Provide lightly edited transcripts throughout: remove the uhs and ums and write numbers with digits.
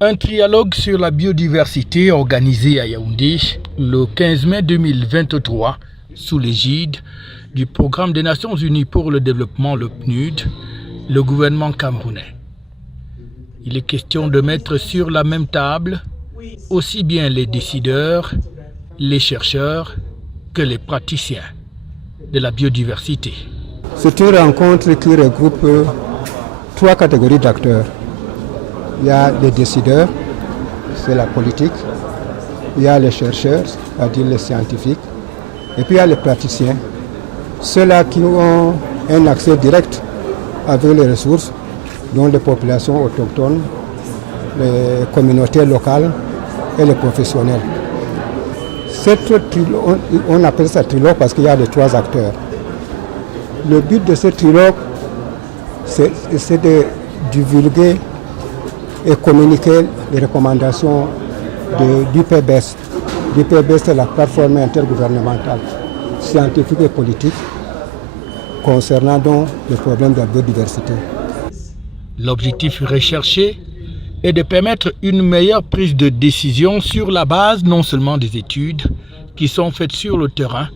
Un trialogue sur la biodiversité organisé à Yaoundé le 15 mai 2023 sous l'égide du Programme des Nations Unies pour le développement, le PNUD, le gouvernement camerounais. Il est question de mettre sur la même table aussi bien les décideurs, les chercheurs que les praticiens de la biodiversité. C'est une rencontre qui regroupe trois catégories d'acteurs. Il y a les décideurs, c'est la politique. Il y a les chercheurs, c'est-à-dire les scientifiques. Et puis il y a les praticiens, ceux-là qui ont un accès direct avec les ressources, dont les populations autochtones, les communautés locales et les professionnels. On appelle ça trilogue parce qu'il y a les trois acteurs. Le but de ce trilogue, c'est de divulguer et communiquer les recommandations du PBS. Le PBS, c'est la plateforme intergouvernementale, scientifique et politique, concernant donc les problèmes de la biodiversité. L'objectif recherché est de permettre une meilleure prise de décision sur la base non seulement des études qui sont faites sur le terrain,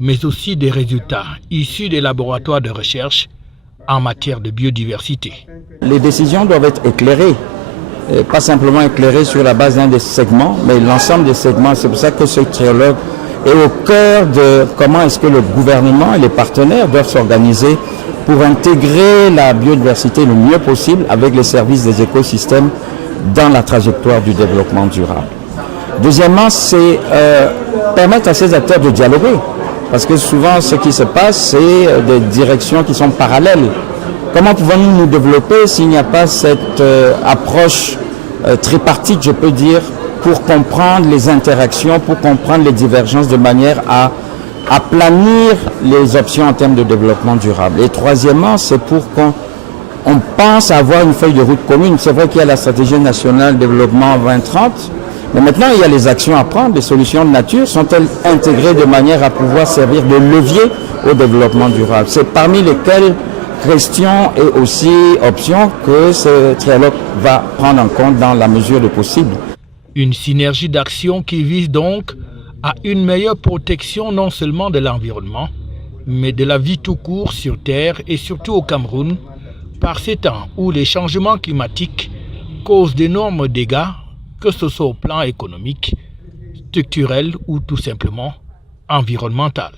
mais aussi des résultats issus des laboratoires de recherche en matière de biodiversité. Les décisions doivent être éclairées, pas simplement éclairées sur la base d'un des segments, mais l'ensemble des segments. C'est pour ça que ce trialogue est au cœur de comment est-ce que le gouvernement et les partenaires doivent s'organiser pour intégrer la biodiversité le mieux possible avec les services des écosystèmes dans la trajectoire du développement durable. Deuxièmement, c'est permettre à ces acteurs de dialoguer. Parce que souvent, ce qui se passe, c'est des directions qui sont parallèles. Comment pouvons-nous nous développer s'il n'y a pas cette approche tripartite, je peux dire, pour comprendre les interactions, pour comprendre les divergences de manière à planir les options en termes de développement durable. Et troisièmement, c'est pour qu'on pense à avoir une feuille de route commune. C'est vrai qu'il y a la stratégie nationale de développement 2030, mais maintenant il y a les actions à prendre, les solutions de nature. Sont-elles intégrées de manière à pouvoir servir de levier au développement durable? C'est parmi lesquelles questions et aussi options que ce trialogue va prendre en compte dans la mesure du possible. Une synergie d'action qui vise donc à une meilleure protection non seulement de l'environnement, mais de la vie tout court sur Terre et surtout au Cameroun, par ces temps où les changements climatiques causent d'énormes dégâts, que ce soit au plan économique, structurel ou tout simplement environnemental.